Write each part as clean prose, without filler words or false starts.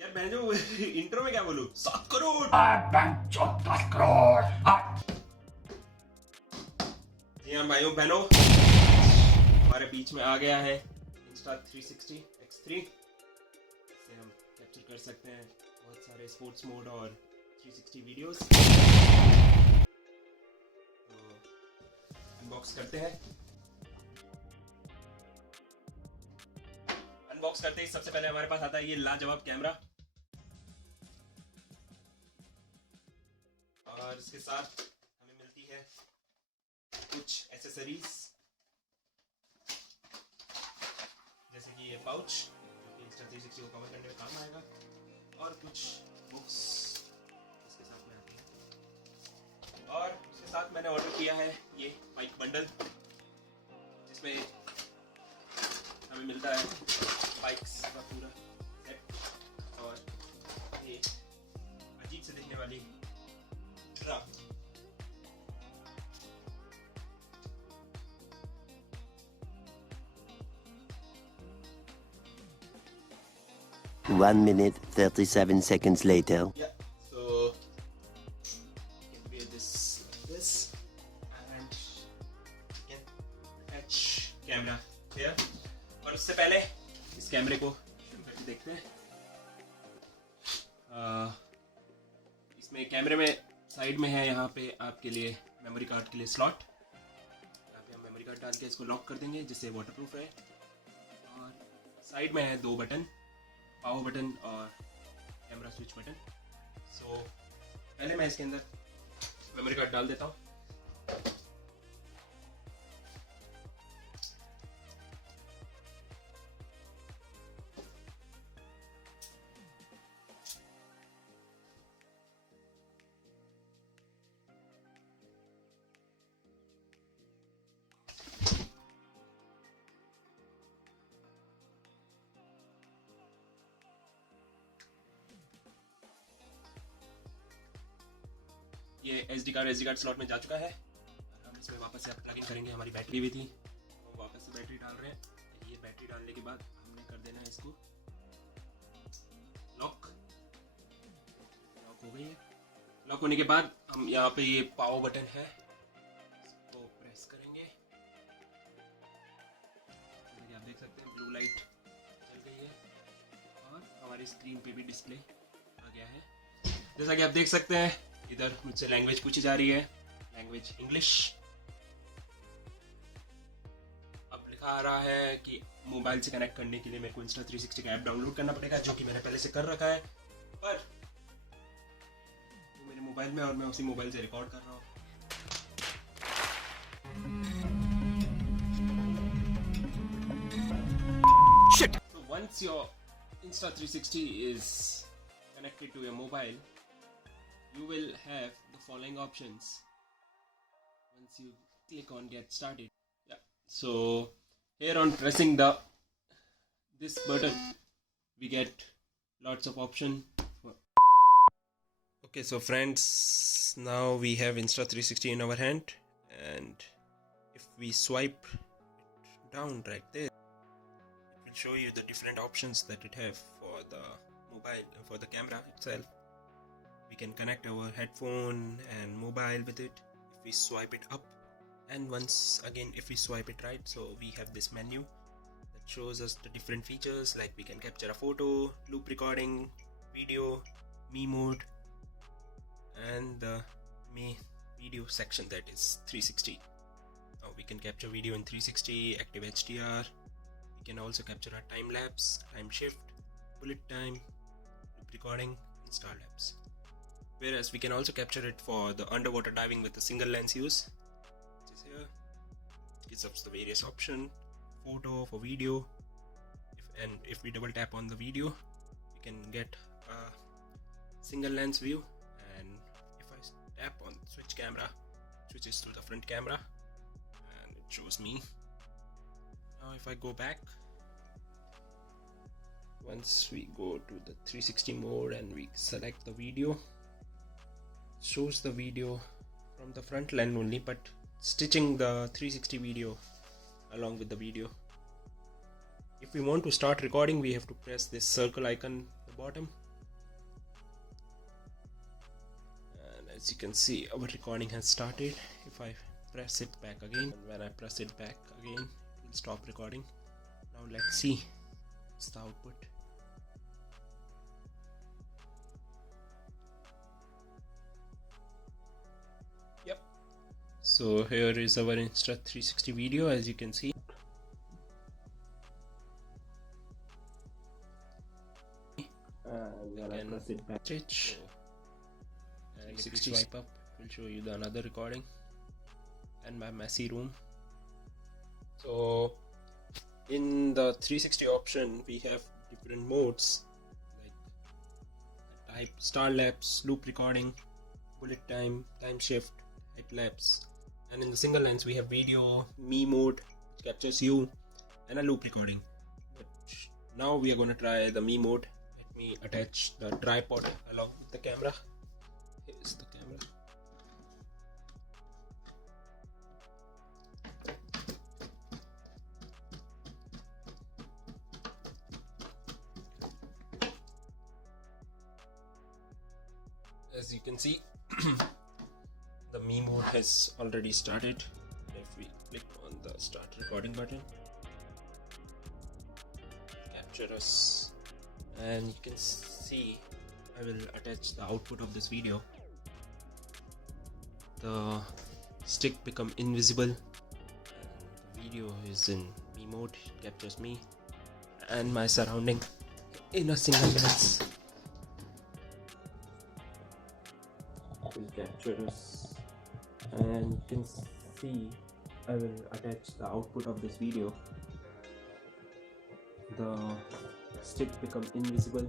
यार मैं जो इंट्रो में क्या बोलूं, 7 करोड़ 10 करोड़। जी हाँ भाइयों बहनों, हमारे बीच में आ गया है Insta360 X3। इससे हम कैप्चर कर सकते हैं बहुत सारे स्पोर्ट्स मोड और 360 वीडियोस। तो अनबॉक्स करते हैं। अनबॉक्स करते ही सबसे पहले हमारे पास आता है ये लाजवाब कैमरा, और इसके साथ हमें मिलती है कुछ एसेसरीज, जैसे कि ये पाउच जो कि Insta360 को कवर करने में काम आएगा, और कुछ बुक्स इसके साथ में आती है। और उसके साथ मैंने ऑर्डर किया है ये बाइक बंडल, जिसमें हमें मिलता है बाइक्स का पूरा सेट और ये अजीब से दिखने वाली drum. 1 minute 37 seconds later. Yeah, so you can wear this like this and you can attach camera here. और उससे पहले इस कैमरे को शुरू करके देखते हैं। इसमें कैमरे में साइड में है यहाँ पे आपके लिए मेमोरी कार्ड के लिए स्लॉट। यहाँ पे हम मेमोरी कार्ड डाल के इसको लॉक कर देंगे जिससे वाटरप्रूफ है। और साइड में है 2 बटन, पावर बटन और कैमरा स्विच बटन। सो पहले मैं इसके अंदर मेमोरी कार्ड डाल देता हूँ। ये SD कार्ड स्लॉट में जा चुका है। हम इसमें वापस से प्लग इन करेंगे। हमारी बैटरी भी थी, तो वापस से बैटरी डाल रहे हैं। ये बैटरी डालने के बाद हमने कर देना है इसको लॉक। लॉक हो गई है। लॉक होने के बाद हम यहाँ पे ये पावर बटन है, इसको प्रेस करेंगे। जैसे कि आप देख सकते हैं ब्लू लाइट जल गई है और हमारी स्क्रीन पे भी डिस्प्ले आ गया है। जैसा कि आप देख सकते हैं इधर मुझसे लैंग्वेज पूछी जा रही है, लैंग्वेज इंग्लिश। अब लिखा आ रहा है कि मोबाइल से कनेक्ट करने के लिए मेरे को Insta360 का ऐप डाउनलोड करना पड़ेगा, जो कि मैंने पहले से कर रखा है, पर मेरे मोबाइल में और मैं उसी मोबाइल से रिकॉर्ड कर रहा हूँ। Shit. So once your Insta360 is connected to your mobile, you will have the following options once you click on get started. Yeah. So here on pressing this button, we get lots of option. Okay, so friends, now we have Insta360 in our hand, and if we swipe it down right there, it will show you the different options that it have for the mobile, for the camera itself. We can connect our headphone and mobile with it if we swipe it up, and once again if we swipe it right, so we have this menu that shows us the different features, like we can capture a photo, loop recording, video, me mode, and the me video section, that is 360. Now we can capture video in 360, active HDR. We can also capture a time lapse, time shift, bullet time, loop recording, and star lapse. Whereas we can also capture it for the underwater diving with the single lens use, which is here. It gives us the various option, photo, for video, if we double tap on the video, we can get a single lens view, and if I tap on switch camera, switches to the front camera and it shows me. Now if I go back, once we go to the 360 mode and we select the video, shows the video from the front lens only, but stitching the 360 video along with the video. If we want to start recording, we have to press this circle icon at the bottom, and as you can see, our recording has started. If I press it back again, and when I press it back again, it will stop recording. Now let's see what's the output. Yep. So here is our Insta360 video, as you can see. We can press it back, stitch, and if you swipe up, it will show you the another recording and my messy room. So in the 360 option, we have different modes like type, star lapse, loop recording, bullet time, time shift, head lapse, and in the single lens we have video, me mode, which captures you, and a loop recording. But now we are going to try the me mode. Let me attach the tripod along with the camera. Here's the camera. As you can see, the me mode has already started. If we click on the start recording button, capture us, and you can see I will attach the output of this video. The stick become invisible, and the video is in me mode. It captures me and my surrounding in a single lens. Will capture us, and you can see I will attach the output of this video. The stick become invisible,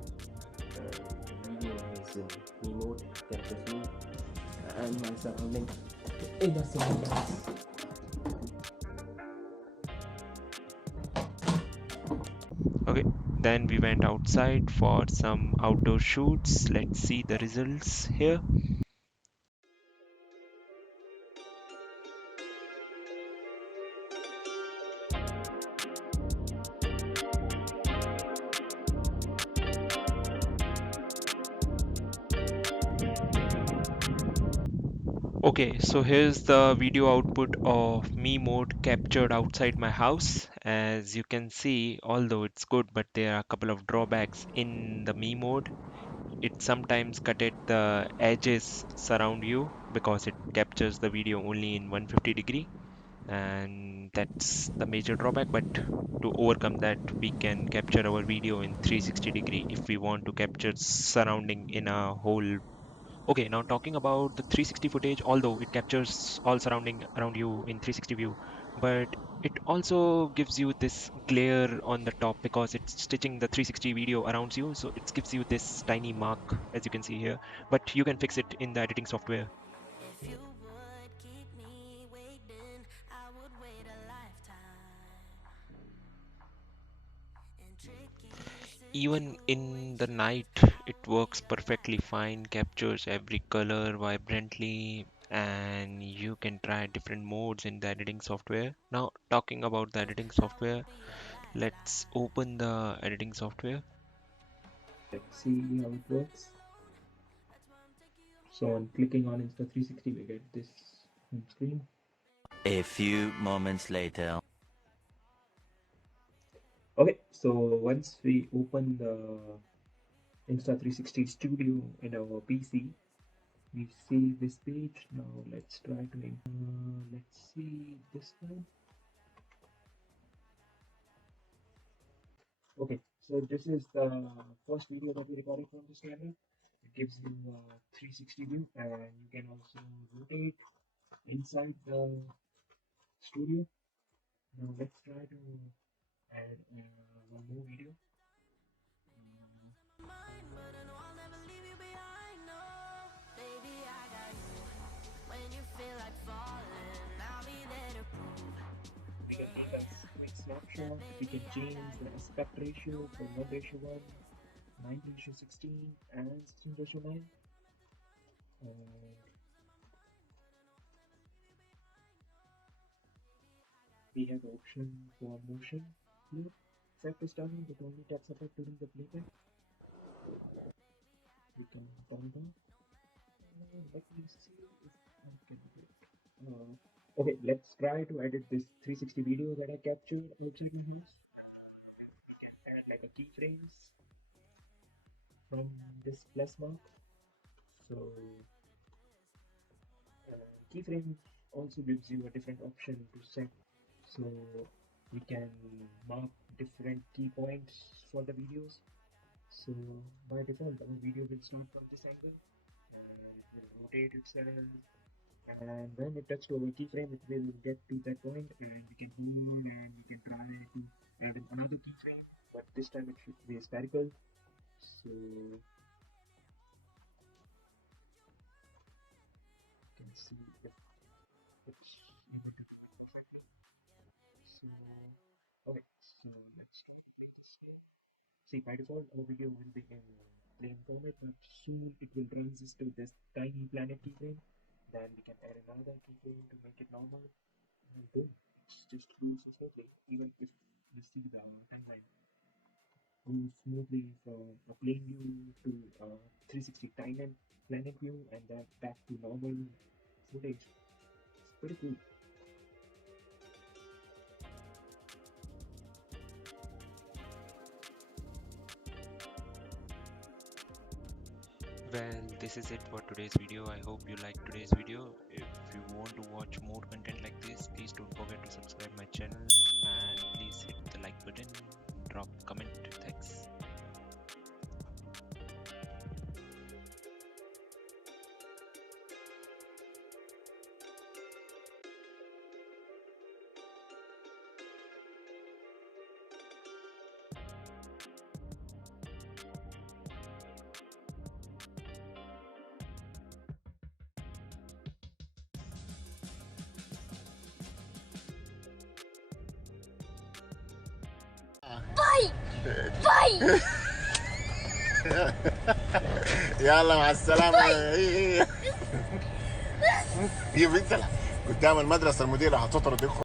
and the video is in me mode, captures me and my surrounding in a single lens. Okay, then we went outside for some outdoor shoots. Let's see the results here. Okay, so here's the video output of me mode captured outside my house. As you can see, although it's good, but there are a couple of drawbacks in the me mode. it sometimes cut at the edges surround you because it captures the video only in 150 degree, and that's the major drawback. But to overcome that, we can capture our video in 360 degree if we want to capture surrounding in a whole. Okay, now talking about the 360 footage, although it captures all surrounding around you in 360 view, but it also gives you this glare on the top because it's stitching the 360 video around you, so it gives you this tiny mark as you can see here. But you can fix it in the editing software. If you would keep me waiting, I would wait a lifetime. And tricky Even in the night, it works perfectly fine, captures every color vibrantly, and you can try different modes in the editing software. Now, talking about the editing software, let's open the editing software. Let's see how it works. So on clicking on Insta360, we get this home screen. A few moments later. Okay, so once we open the Insta360 Studio in our PC, we see this page. Now let's try to let's see this one. Okay, so this is the first video that we recorded from this camera. It gives you a 360 view, and you can also rotate inside the studio. Now let's try to add one more video. mine, but I know I'll never leave you behind. No, baby, I got you. When you feel like falling, I'll be there to prove. We can take a quick snapshot. We can change the aspect ratio from 1:1, 9:16, and 16:9. And we have the option for motion blur. Effect is turning, but only taps effect during the playback. We can turn it on. Let me see if I can do it. Okay, let's try to edit this 360 video that I captured outside my house. We can add like a keyframes from this plus mark. So keyframes also gives you a different option to set. So we can mark different key points for the videos. So by default, our video will start from this angle and it will rotate itself. And when it touches to our keyframe, it will get to that point, and we can hold and we can try to add in another keyframe, but this time it should be spherical. So you can see if it's able to do perfectly. So okay, so let's see. By default, our video will be in plain format, but soon it will transition to this tiny planet keyframe. Then we can add another keyframe to make it normal, and boom, it's just moves so smoothly. Even if you see the timeline moves smoothly from a plain view to a 360 tiny planet view, and then back to normal footage. It's pretty cool. Well, this is it for today's video. I hope you liked today's video. If you want to watch more content like this, please don't forget to subscribe my channel, and please hit the like button, drop a comment. Thanks. يلا مع السلامة. يا بنت قدام المدرسة المديرة هتطرد.